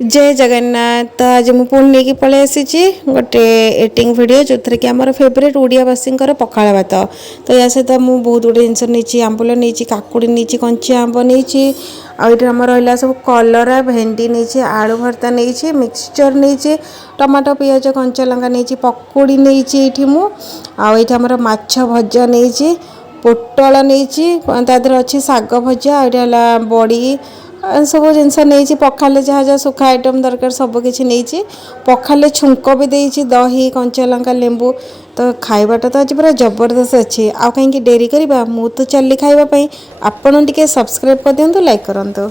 जय जगन्नाथ। तो आज मुझे पुणी नहीं पलि आसी गोटे एटिंग वीडियो जो थी कि आम फेवरेट ओडियावासी पखाड़ भात। तो या सहित मुझे बहुत गुड जिन नहीं आंबुल नहीं काकुड़ी नहीं कंचा आंब नहीं आम रहा सब कलरा भेंडी नहीं आलू भर्ता नहीं मिक्सचर नहीं टमाटो पियाज कंचा लंका नहीं पकोड़ी नहीं मुझे माछ भजा नहीं पोटल नहीं तादर अच्छी शाग भजा है बड़ी सब जिनस नहीं पखाले जहाँ जहाँ सुखा आइटम दरकार सबकि नहीं पखाले छुंक भी देती दही कंचा लंका लेंबू। तो खावाटा तो आज पूरा जबरदस्त अच्छी आउ कहीं डेरी करवा मु तो चली खावाई आपड़ टे सब्सक्राइब कर दिंतु लाइक करूँ।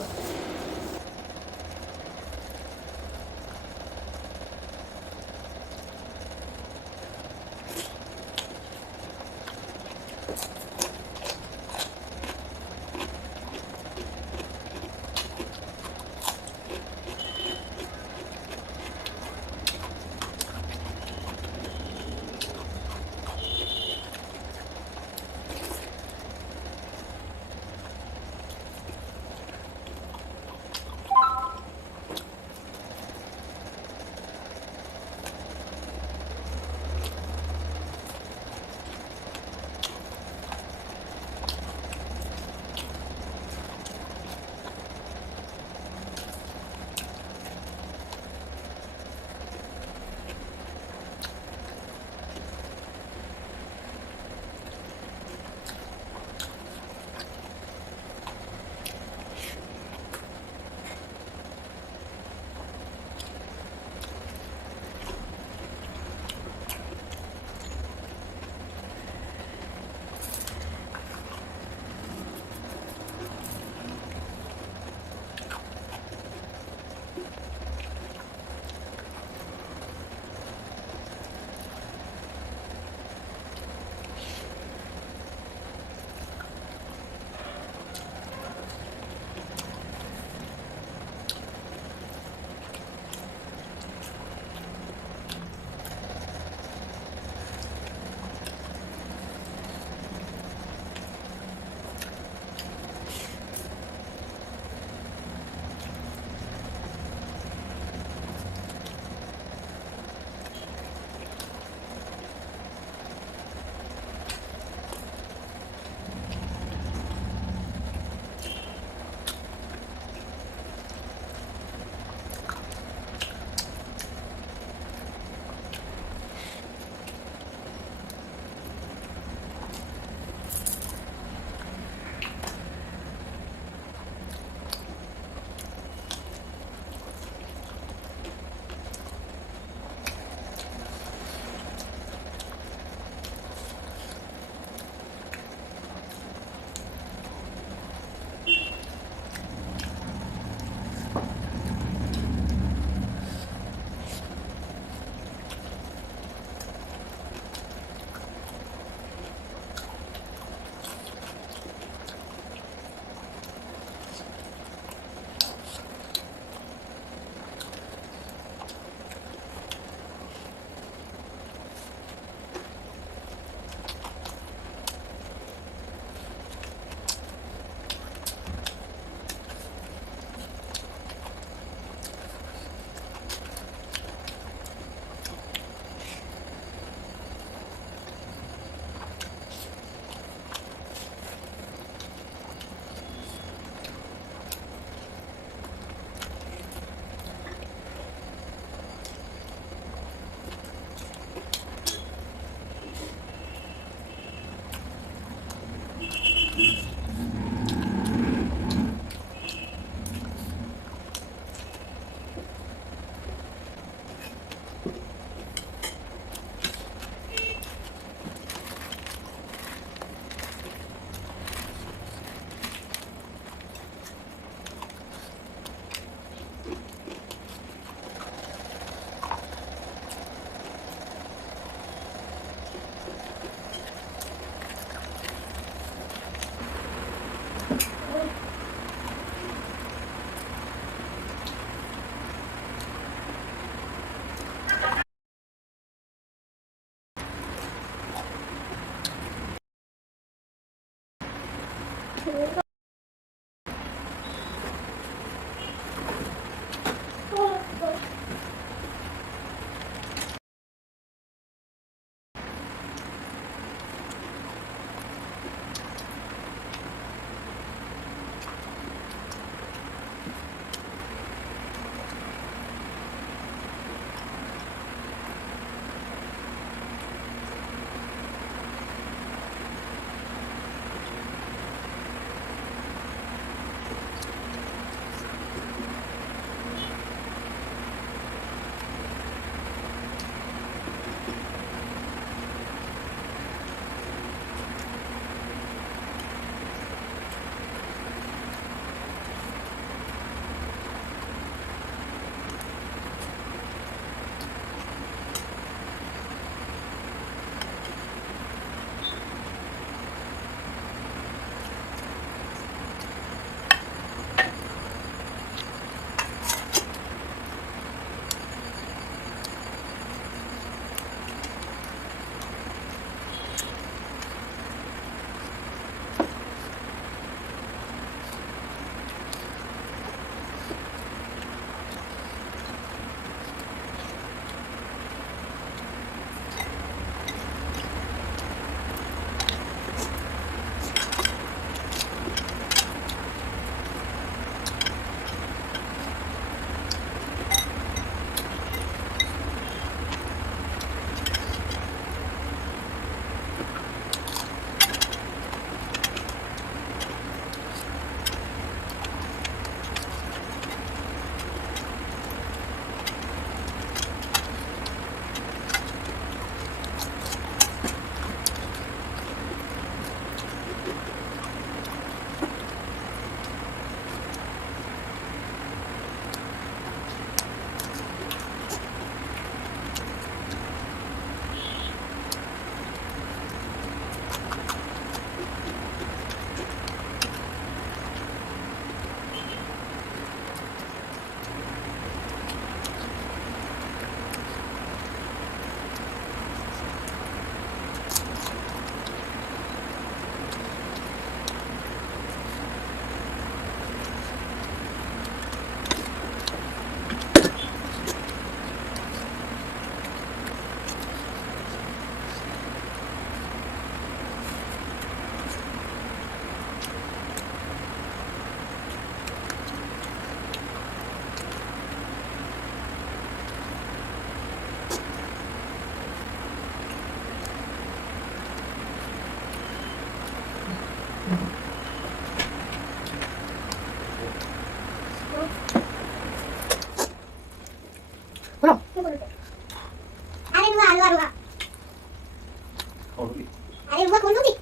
अरे वा कोण होती